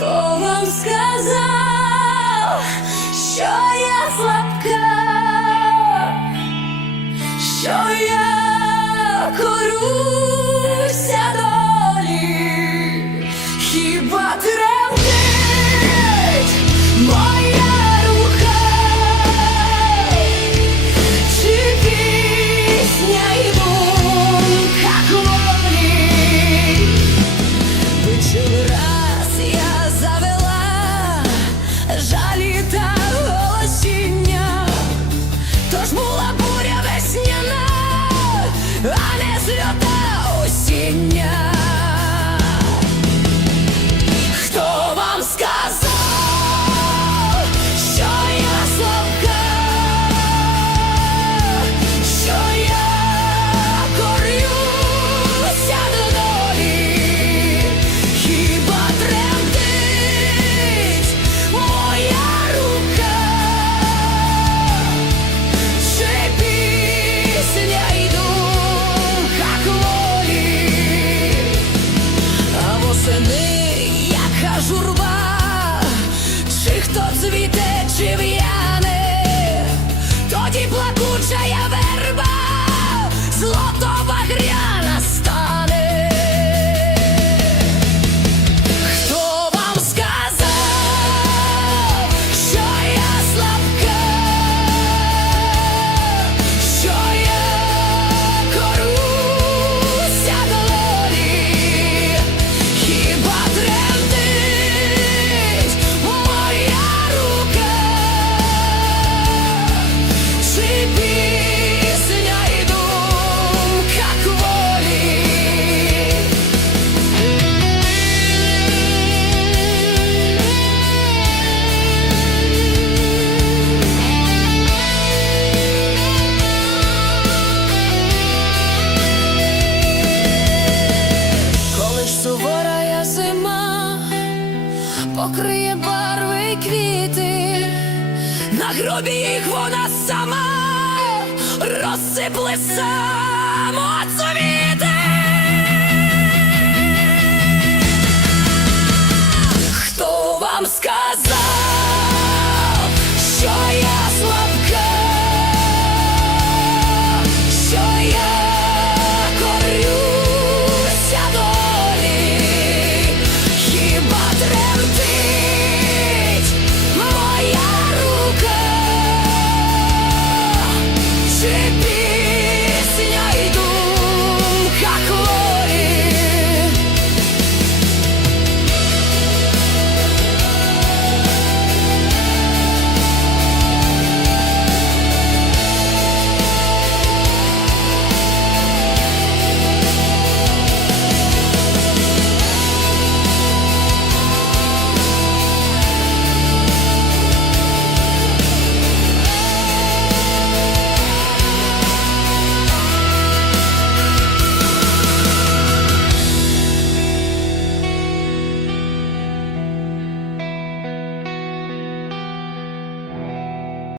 Хто вам сказав, що? I війде, чи в я. покриє барви квіти, на гробі їх вона сама розсипле самоцові.